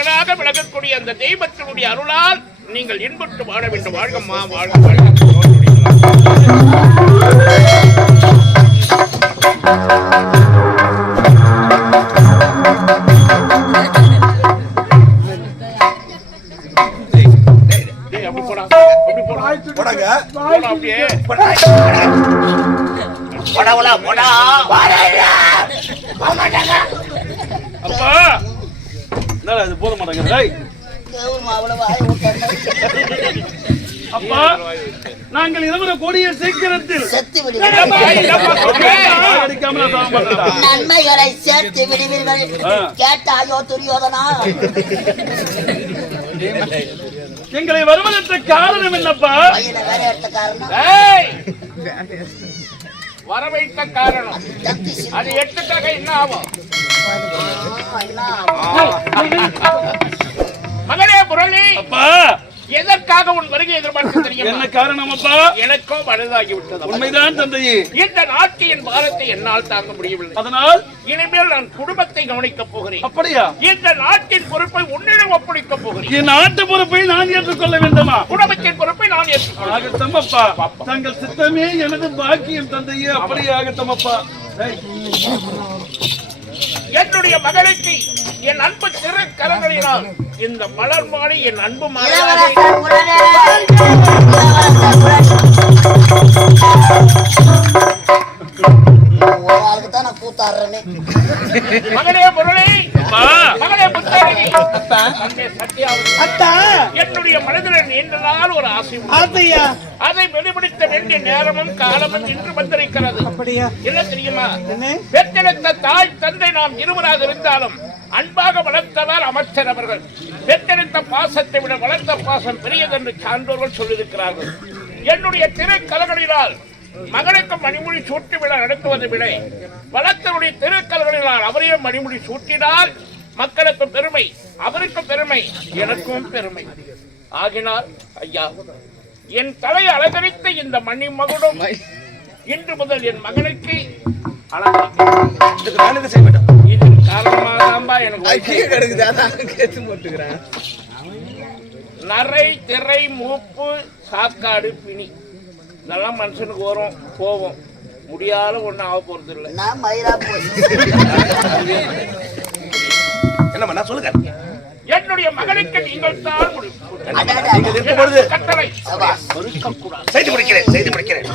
இறைவனாக விளக்கக்கூடிய அந்த தெய்வத்தினுடைய அருளால் நீங்கள் இன்புற்று வாழ வேண்டும். வாழ்கம்மா வாழ்க வாழ்க. சீக்கிரத்தில் செத்து விடுவீர்கள். நன்மைகளை சேர்த்து விடுவீர்கள். கேட்டாயோ துரியோதனா? எங்களை வருவதற்கு காரணம் என்னப்பா? காரணம்? ஏய்! வர வைத்த காரணம். அது ஆகும்? ஆ, என்ன ஆகும்? மகனே முரளி. அப்பா. எதற்காக உன் வருகை எதிர்பார்த்து தெரியுமா? என்ன காரணம் அப்பா? எனக்கும் வலுதாகி விட்டது உண்மைதான் தந்தையே. இந்த நாட்டின் பாரத்தை என்னால் தாங்க முடியவில்லை. அதனால்? இனிமேல் நான் குடும்பத்தை கவனிக்கப் போகிறேன். அப்படியா? இந்த நாட்டின் பொறுப்பை உன்னிடம் ஒப்படைக்கப் போகிறேன். என் நாட்டு பொறுப்பை நான் ஏற்றுக்கொள்ள வேண்டுமா? குடும்பத்தின் பொறுப்பை நான் ஆகட்டும் அப்பா. தங்கள் சித்தமே எனது பாக்கியம் தந்தையே. அப்படியே ஆகட்டும் அப்பா. என்னுடைய மகளுக்கு என் அன்பு திரு கரங்களினால் இந்த மலர் மாடி என் அன்பு மகனே முரளி. மகனே புத்தாரி என்னுடைய மனதில் நீண்ட நாள் ஒரு ஆசை உண்டு. ஆத்தையா அதை வெளிப்படுத்த வேண்டிய நேரமும் காலமும் இன்று வந்திருக்கிறது. அப்படியா? என்ன தெரியுமா? பெற்றெடுத்த தாய் நாம் இருவராக இருந்தாலும் அன்பாக வளர்த்தவர் அமைச்சர் அவர்கள் பெற்றெடுத்த பாசத்தை விட வளர்த்த பாசம் பெரியதென்று சான்றோர்கள் சொல்லியிருக்கிறார்கள். என்னுடைய திருக்கலகளினால் மகனுக்கு மணிமொழி சூட்டி விழா நடத்துவதை விட வளர்த்தவருடைய திருக்கலகளினால் அவரையும் மணிமொழி சூட்டினால் மக்களுக்கு பெருமை அவருக்கும் பெருமை எனக்கும் பெருமை. ஆகினால் ஐயா என் தலை அலங்கரித்த இந்த மணி மகுடம் இன்று முதல் என் மகனுக்கு இதுக்கு என்ன செய்ய இதன் காரணமாக எனக்கு வயசு கிடக்குது அதான் கேட்டு போட்டுக்கிறேன் நரை திரை மூப்பு சாக்காடு பிணி இதெல்லாம் மனுஷனுக்கு வரும் கோபம் முடியாத ஒண்ணு ஆக போறது இல்லை நான் மயிரா போய் என்னம்மா நான் சொல்லுங்க. என்னுடைய மகனுக்கு நீங்கள் தான் பொழுது கட்டளை. செய்து முடிக்கிறேன் செய்து முடிக்கிறேன்.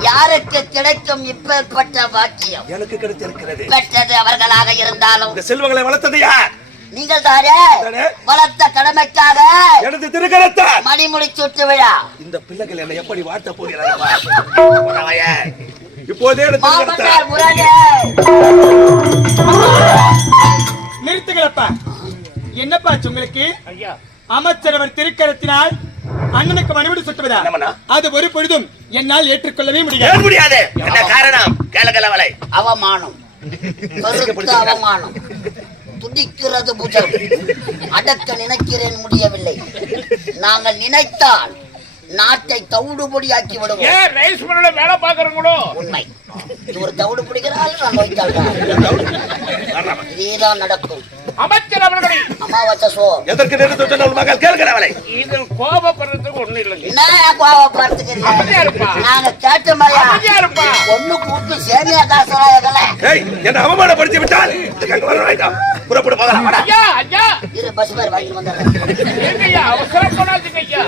யாருக்கு கிடைக்கும் இப்பேற்பட்ட வாக்கியம் எனக்கு கிடைத்திருக்கிறது. பெற்றது அவர்களாக இருந்தாலும். இந்த செல்வங்களை வளர்த்தது யார்? நீங்கள் தானே. வளர்த்த கடமைக்காக எனது திருக்கரத்தான் மணிமுடி சுட்டு விழா. இந்த பிள்ளைகள் என்னை எப்படி வாழ்த்த போகிறார்கள் இப்போதே நிறுத்துங்களப்பா என்னப்பா உங்களுக்கு? ஐயா. அமைச்சர் அவர் திருக்கரத்தினால் அண்ணனுக்கு மணிவிடு சுட்டுவதா? அது ஒரு பொழுதும் என்னால் ஏற்றுக்கொள்ளவே முடியாது. முடியாது? என்ன காரணம்? கேளகலவலை அவமானம். அவமானம். துடிக்கிறது புஜம். அடக்க நினைக்கிறேன் முடியவில்லை. நாங்கள் நினைத்தால் நாட்டை தவிடுபொடியாக்கி விடுவோம். ஏன் ரைஸ் மில்ல வேலை பாக்குறவங்களோ உண்மை. இவர் தவிடு பிடிக்கிறாள் நான் நோய்த்தாள் இதேதான் நடக்கும். அமைச்சர் அவர்களை அமாவாசை சோ எதற்கு நிறுத்த சொன்ன உன் மகள் கேளுகிறவளை இதில் கோபப்படுறதுக்கு ஒண்ணு இல்லைங்க. என்ன அமைதியா கோவப்படுத்துக்கிறீங்க இருப்பா. நாங்க கேட்ட மாதிரியா அமைதியா இருப்பா. ஒண்ணு கூட்டு சேமியா காசுலாம் எகல ஏய் என்ன அவமானப்படுத்தி விட்டால் புறப்பட்டு போகலாம். ஐயா ஐயா. இரு பஸ் பேர் வந்துடுறேன். ஏங்க ஐயா அவசரப்படாதீங்க ஐயா.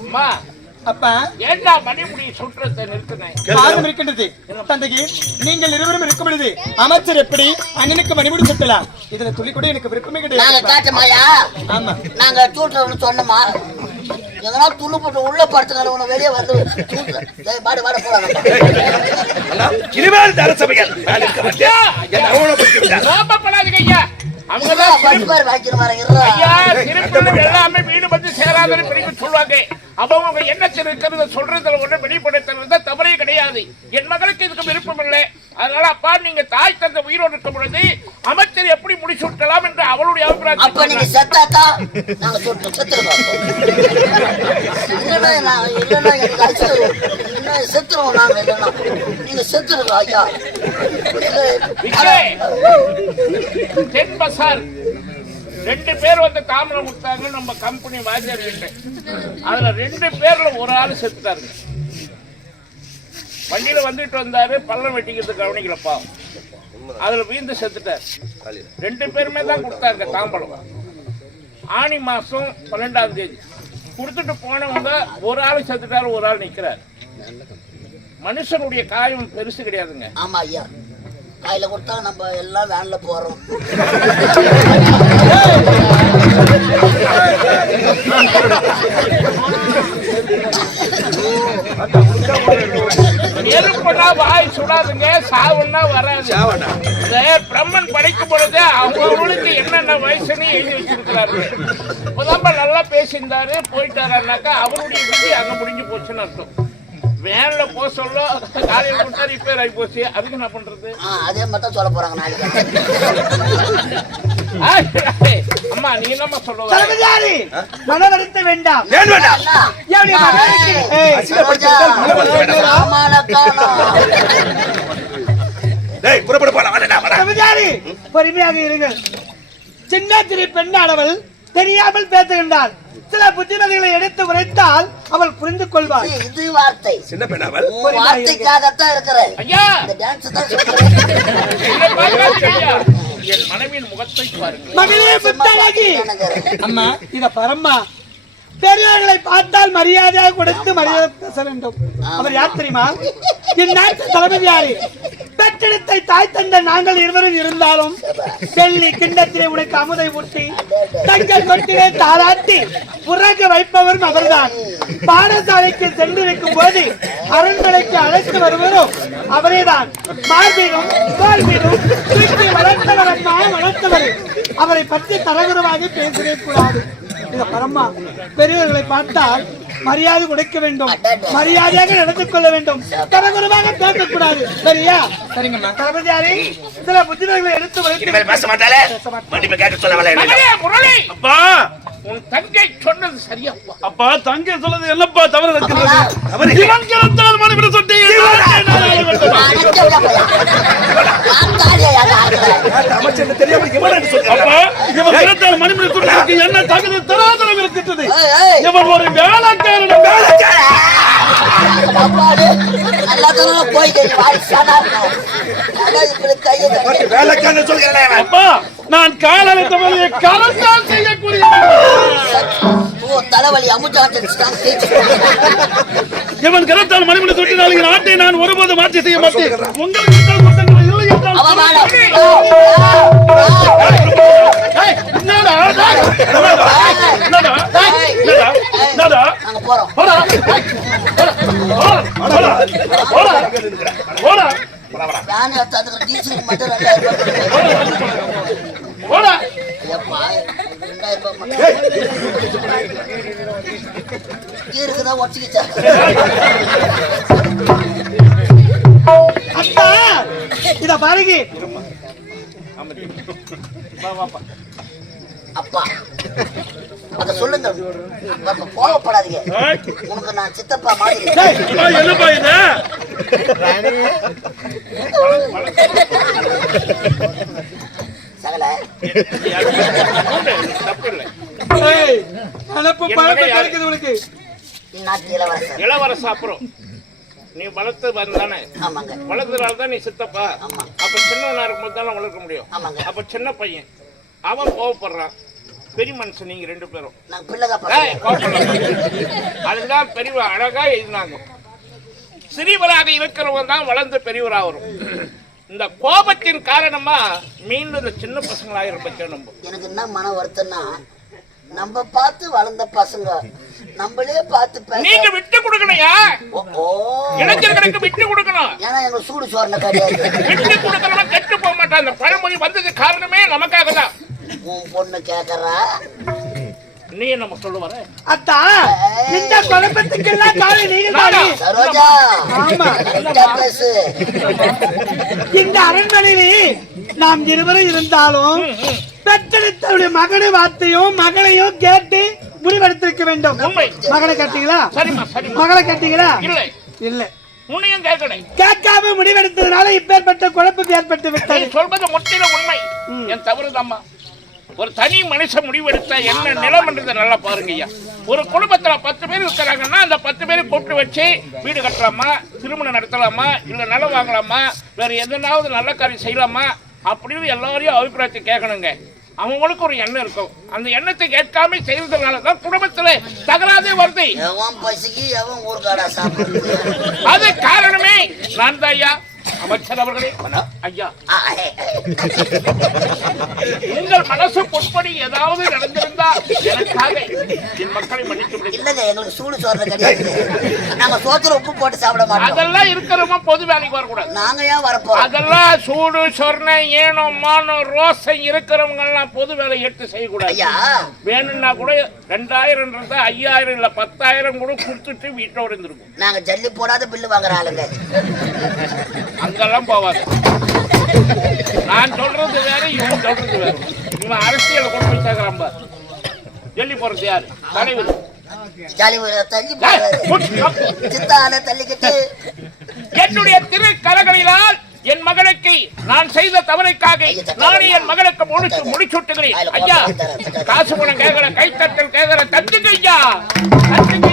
அம்மா அப்பா ஏண்டா மணிமுடி சுற்றத்தை நிறுத்தினேன்? காரணம் இருக்கின்றது தந்தைக்கு நீங்கள் இருவரும் இருக்கும் பொழுது அமைச்சர் எப்படி அண்ணனுக்கு மணிமுடி சுட்டலாம் இதுல துளி கூட எனக்கு விருப்பமே நாங்க கிடையாது. கேட்ட மாதிரியா ஆமா. நாங்க சொன்னோமா? துணு போட்டு உள்ள படுத்துனால உன வெளியே வந்து பாடு பாடு போலாம் இனிமேல் விட்டார். கோபப்படாதீங்க ஐயா. அவங்கதான் எல்லாமே வீடு வந்து சேராதன்னு சொல்லுவாங்க. அவங்க எண்ணத்தில் இருக்கிறத சொல்றதுல ஒண்ணு வெளிப்படுத்துறது தவறே கிடையாது. என் மகளுக்கு இதுக்கு விருப்பம் இல்லை. அதனால அப்பா நீங்க தாய் தந்த உயிரோடு இருக்கும் பொழுது அமைச்சர் எப்படி முடிசூட்டலாம் என்று அவளுடைய அப்ப நீங்க அபிப்பிராயம் செத்தாக்கா? நாங்க சுட்டு செத்துருவோம் இல்லைன்னா எனக்கு செத்துருவோம். நாங்க இல்லைன்னா நீங்க செத்துருங்க ஐயா. தென் பசார்! ரெண்டு பேர் வந்து தாமிரம் கொடுத்தாங்க நம்ம கம்பெனி வாத்தியார் கிட்ட. அதுல ரெண்டு பேர்ல ஒரு ஆள் செத்துட்டாருங்க வண்டியில வந்துட்டு வந்தாரு பள்ளம் வெட்டிக்கிறது கவனிக்கலப்பா. அதுல வீந்து செத்துட்டார். ரெண்டு பேருமே தான் கொடுத்தாங்க தாம்பலம் ஆனி மாசம் பன்னெண்டாம் தேதி. கொடுத்துட்டு போனவங்க ஒரு ஆள் செத்துட்டாரு ஒரு ஆள் நிக்கிறார். மனுஷனுடைய காயம் பெருசு கிடையாதுங்க. ஆமா ஐயா. கையில கொடுத்தா நம்ம எல்லாம் வேன்ல போறோம். நெருப்புனா வாய் சுடாதுங்க சாவுன்னா வராது. சாவடா. இந்த பிரம்மன் படைக்கும் பொழுது அவங்களுக்கு என்னென்ன வயசுன்னு எழுதி வச்சிருக்கிறாரு. இப்பதான்ப்பா நல்லா பேசியிருந்தாரு போயிட்டாருனாக்கா அவருடைய விதி அங்க முடிஞ்சு போச்சுன்னு அர்த்தம். வேன்ல போக சொல்ல காலையில கொடுத்தா ரிப்பேர் ஆகி போச்சு. அதுக்கு என்ன பண்றது? ஆ, அதே தான் சொல்ல போறாங்க நாளைக்கு. ஆய், அம்மா நீ என்னம்மா சொல்லுவ? தளபதியாரி மனவருத்த வேண்டாம். ஏன் வேண்டாம்? என்னுடைய மகனுக்கு ஏய், சரோஜா, ராமான காணோம். டேய் புறப்பட போடா வாடா வாடா. தளபதியாரி பொறுமையாக இருங்கள். சின்ன சிறு பெண்ணானவள் தெரியாமல் பேசுகின்றாள். சில புத்திமதிகளை எடுத்து உரைத்தால் அவள் புரிந்து கொள்வாள். இது- வார்த்தை. சின்ன பெண்ணாவல் வார்த்தைக்காகத்தான் இருக்கிறேன். ஐயா! இந்த டான்ஸ் தான் சொல்றேன் என்னை பார்க்காதீங்க ஐயா. என் முகத்தை பாருங்க மகளே புத்தகி அம்மா இத பரம்மா. பெரியவர்களை பார்த்தால் மரியாதையாக கொடுத்து மரியாதை பேச வேண்டும். அவர் யார் தெரியுமா? இந்நாட்டு தளபதி யாரு? பெற்றெடுத்தை தாய் தந்த நாங்கள் இருவரும் இருந்தாலும் செல்லி கிண்ணத்திலே உனக்கு அமுதை ஊட்டி தங்கள் தொட்டிலே தாராட்டி உறங்க வைப்பவரும் அவர்தான். பாடசாலைக்கு சென்று வைக்கும் போது அரண்மனைக்கு அழைத்து வருவரும் அவரேதான். மார்பீனும் தோல்வீனும் தூக்கி வளர்த்தவர் அம்மா வளர்த்தவர் அவரை பற்றி தரகுறமாக பேசவே கூடாது. இத பரம்மா பெரியவர்களை பார்த்தால் மரியாதை கொடுக்க வேண்டும். மரியாதையாக நடந்து கொள்ள வேண்டும். தரகுறமாக பேசக்கூடாது சரியா? சரிங்கம்மா தளபதியாரி சில புத்திரர்களை எடுத்து வைத்து பேச மன்னிப்பு கேட்க அப்பா! உன் தங்கை சொன்னது சரியாப்பா அப்பா தங்கை சொல்றது என்னப்பா தவறு இருக்கிறது அவரு இவன் கிடந்தால் மனைவிட சொன்னீங்க. ஆடுற? அமைச்சர் தெரியாம இவன் இவன் கிடந்தால் மனைவிட சொன்னதுக்கு என்ன தகுதி தராதரம் இருக்கின்றது. இவன் ஒரு வேலைக்காரன். வேலைக்காரன். சொல்கிறேன். அப்பா நான் காலால தவறையை கலந்தால் செய்யக்கூடிய ஓ, தலைவலி. இவன் கிடத்தால் மனைவிட சொட்டினால் இந்த நாட்டை நான் ஒருபோது மாற்றி செய்ய மாட்டேன். உங்களுக்கு இல்லை என்றால் போறோம். போடா. போடா. போடா. போடா. போடா. வேன் எடுத்தாந்துக்கிற டீசலுக்கு மட்டும் ரெண்டாயிரம் ரூபாய் போடா. எப்பா, ரெண்டாயிரம் ரூபாய் மட்டும். கீருக்குதான் ஒட்டிக்கிச்சா? அத்தா இத பாருங்க. அப்பா. அத சொல்லுங்க கோவப்படாதீங்க. உனக்கு நான் சித்தப்பா மாதிரி என்னப்பா இது? சகல. நினப்பு பழக்கம் கிடைக்குது உனக்கு? இந்நாட்டு இளவரசர். இளவரச அப்புறம். நீ வளர்த்து வந்தானே. ஆமாங்க. வளர்த்தனால தான் நீ சித்தப்பா. ஆமா. அப்ப சின்னவனா இருக்கும்போது தானே வளர்க்க முடியும். ஆமாங்க. அப்ப சின்ன பையன். அவன் கோவப்படுறான். பெரிய மனுஷன் நீங்க ரெண்டு பேரும். அதுதான் பெரியவ அழகா எழுதினாங்க. சிறியவராக இருக்கிறவங்க தான் வளர்ந்து பெரியவராகிறோம் இந்த கோபத்தின் காரணமா மீண்டும் இந்த சின்ன பசங்களாயிரம் பட்சம் நம்ம எனக்கு என்ன மன வருத்தம்னா நம்ம பார்த்து வளர்ந்த பசங்க நம்மளே பார்த்து நீங்க விட்டு கொடுக்கணையா இளைஞர்களுக்கு விட்டு கொடுக்கணும். ஏன்னா எங்க சூடு சோறுன கிடையாது விட்டு கொடுக்கணும் கெட்டு போக மாட்டான். அந்த பழமொழி வந்தது காரணமே நமக்காக தான் உன் பொண்ணு கேக்குறா? நீ நம்ம சொல்ல வர. அத்தா இந்த குழப்பத்துக்கெல்லாம் காலை நீங்க தானே சரோஜா ஆமா. கரெக்டா பேசு. இந்த அரண்மனையிலே நாம் இருவரும் இருந்தாலும் பெற்றெடுத்தவருடைய மகனை வார்த்தையும் மகளையும் கேட்டு முடிவெடுத்திருக்க வேண்டும். மகனை கட்டிங்களா? மகளை கட்டிங்களா? இல்லை. இல்ல. உன்னையும் கேட்கணும் கேட்காம முடிவெடுத்ததுனால இப்பேற்பட்ட குழப்பம் ஏற்பட்டு விட்டது. சொல்வது முற்றிலும் உண்மை. என் தவறுதாம்மா. ஒரு தனி மனுஷன் முடிவெடுத்தா என்ன நிலம்ன்றதை நல்லா பாருங்க ஐயா ஒரு குடும்பத்துல பத்து பேர் இருக்கிறாங்கன்னா அந்த பத்து பேரை கூப்பிட்டு வச்சு வீடு கட்டலாமா திருமணம் நடத்தலாமா இல்ல நிலம் வாங்கலாமா வேற எதனாவது நல்ல காரியம் செய்யலாமா அப்படின்னு எல்லாரையும் அபிப்பிராயத்தை கேட்கணுங்க. அவங்களுக்கு ஒரு எண்ணம் இருக்கும். அந்த எண்ணத்தை கேட்காம செய்யறதுனால தான் குடும்பத்துல தகராதே வருது. அது காரணமே நான் தான் ஐயா. அமைச்சர் அவர்களே ஐயா. உங்கள் மனசு பொற்படி ஏதாவது நடந்திருந்தா எனக்காக என் மக்களை. இல்லங்க எங்களுக்கு சூடு சோறு கிடையாது. நாங்க சோத்துல உப்பு போட்டு சாப்பிட மாட்டோம். அதெல்லாம் இருக்கிறவங்க பொது வேலைக்கு வரக்கூடாது. நாங்க ஏன் வரப்போறோம்? அதெல்லாம் சூடு சொர்ண ஏனோ மானோ ரோசை இருக்கிறவங்க எல்லாம் பொது வேலை எடுத்து செய்யக்கூடாது. ஐயா. வேணும்னா கூட ரெண்டாயிரம் இருந்தா ஐயாயிரம் இல்ல பத்தாயிரம் கூட கொடுத்துட்டு வீட்டோட இருந்திருக்கும் நாங்க ஜல்லி போடாத பில்லு வாங்குற ஆளுங்க. அங்கெல்லாம் போவாங்க நான் சொல்றது வேற இவன் சொல்றது வேற. இவன் அரசியல கொண்டு போய் சேர்க்கிறான் பாரு. டெல்லி போறது யாரு? தலைவர். என்னுடைய திரு கரங்களினால் என் மகனுக்கு நான் செய்த தவறுக்காக நானே என் மகனுக்கு முடிச்சு முடிச்சுட்டுகிறேன் ஐயா காசு பணம் கேட்கிற கைத்தட்டல் கேட்கிற தட்டுங்க ஐயா. தட்டுங்க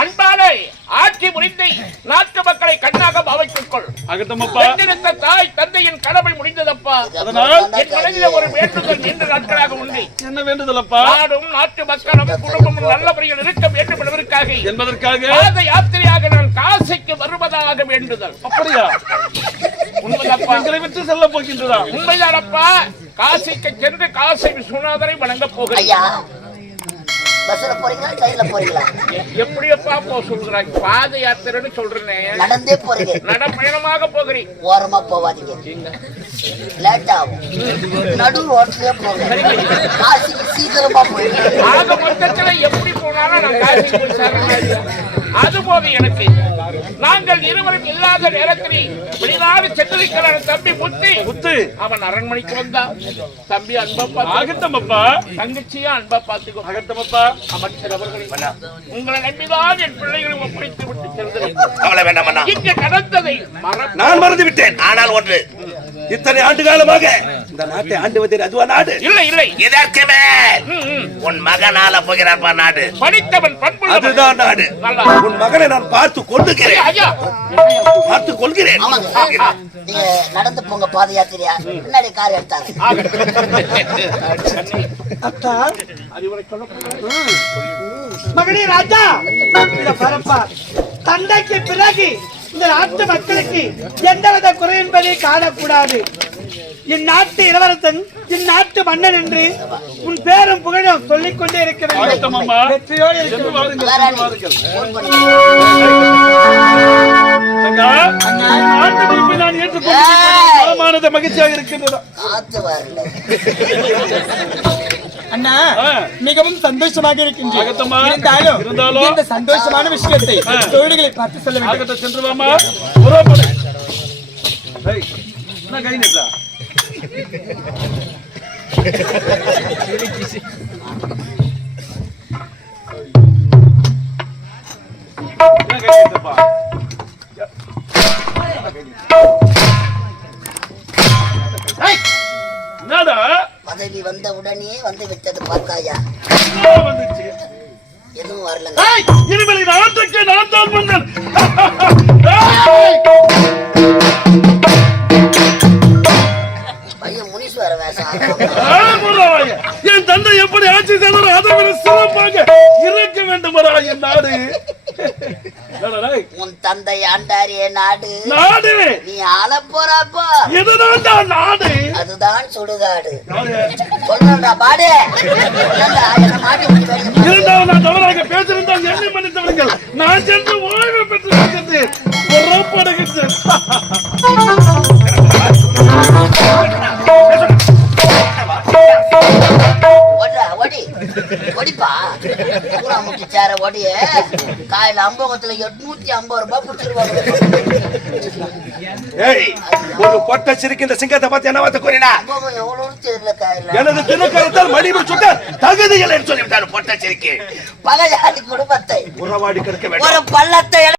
அன்பாலே ஆட்சி முடிந்தை நாட்டு மக்களை கண்ணாக பாவித்துக் கொள் அகத்தமப்பா தாய் தந்தையின் கடமை முடிந்ததப்பா? அதனால் என் மனதில் ஒரு வேண்டுதல் நீண்ட நாட்களாக உண்டு. என்ன வேண்டுதலப்பா? நாடும் நாட்டு மக்களும் குடும்பமும் நல்லபடியில் இருக்க வேண்டும் என்பதற்காக. என்பதற்காக? பாத யாத்திரையாக நான் காசிக்கு வருவதாக வேண்டுதல். அப்படியா? எங்களை விட்டு செல்ல போகின்றதா? உண்மைதானப்பா காசிக்கு சென்று காசி விஸ்வநாதரை வணங்கப் போகிறேன். பஸ்ல போறீங்களா ட்ரெயின்ல போறீங்களா? எப்படியப்பா போ சொல்றாங்க பாத யாத்திரைன்னு சொல்றேன். நடந்தே போறீங்க. நடப்பயணமாக போகிறேன். ஓரமா போவாதீங்க. லேட் ஆகும். நடு ரோட்லயே போங்க. காசிக்கு சீக்கிரமா போயிடுங்க. ஆக மொத்தத்துல எப்படி போனாலும் நான் காசிக்கு போய் அது போது எனக்கு. நாங்கள் இருவரும் இல்லாத நேரத்தில் வெளிநாடு சென்றிருக்கிறான் தம்பி முத்தி. முத்து. அவன் அரண்மனைக்கு வந்தான். தம்பி அன்பா பார்த்து அகத்தமப்பா தங்கச்சியும் அன்பா பார்த்துக்கோ. அகத்தமப்பா அமைச்சர் அவர்களே உங்களை நம்பிதான் என் பிள்ளைகளை ஒப்படைத்து விட்டு செல்கிறேன். கவலை வேண்டாம் அண்ணா. இங்கு நடந்ததை மறந்து நான் மறந்து விட்டேன். ஆனால் ஒன்று இத்தனை ஆண்டு காலமாக இந்த நாட்டை ஆண்டு வந்தேன். அதுவா நாடு. இல்லை இல்லை. இதற்கு மேல் ம், ம். உன் மகனால போகிறான்பா நாடு. படித்தவன் பண்புள்ளவன். அதுதான் நாடு. உன் மகனை நான் பார்த்து கொள்ளுகிறேன். ஐயா பார்த்து கொள்கிறேன். ஆமாங்க. நீங்க நடந்து போங்க பாத யாத்திரையா முன்னாடி கார் எடுத்தாங்க அத்தா. மகனே ராஜா. இத பரப்பா. தந்தைக்கு பிறகு இந்த நாட்டு மக்களுக்கு எந்தவித குறை என்பதை காணக்கூடாது. இந்நாட்டு இளவரசன் இந்நாட்டு மன்னன் என்று உன் பேரும் புகழும் சொல்லிக் கொண்டே இருக்க அகத்தமம்மா வேண்டும் வெற்றியோடு இருக்க சென்று வேண்டும். வாருங்கள் சென்று வாருங்கள். போன் பண்ணி தங்கா நாட்டு பொறுப்பை நான் ஏற்றுக்கொண்டு ஏய்! மனமானது மகிழ்ச்சியாக இருக்கின்றதா? அண்ணா. மிகவும் சந்தோஷமாக இருக்கின்றேன் அகத்தம்மா. இருந்தாலும் இந்த சந்தோஷமான விஷயத்தை ஆ. தோழிகளை பார்த்து சொல்ல வேண்டும் சென்று வாமா ஆண்டாரிய நாடு. நாடு. நீ ஆள போறாப்போ. இதுதான்டா நாடு. அதுதான் சுடுகாடு? சொல்றா பாடு. இருந்தாலும் நான் தவறாக பேசியிருந்தால் என்னை மன்னித்தவர்கள் நான் சென்று ஓய்வு பெற்று புறப்படுகின்றேன் பைத்தியக்கார ஓடிய காயில அம்பகத்துல எட்நூத்தி ஐம்பது ரூபாய் பிடிச்சிருவாங்க. ஒரு பொட்ட சிரிக்கு இந்த சிங்கத்தை பார்த்து என்ன வார்த்தை கூறினா? எவ்வளவுன்னு தெரியல காயில. எனது தினக்கரத்தால் மடிவில் சுட்ட தகுதிகள் சொல்லிவிட்டார் பொட்ட சிரிக்கு. பகையாளி குடும்பத்தை. உறவாடி கிடக்க வேண்டும். ஒரு பள்ளத்தை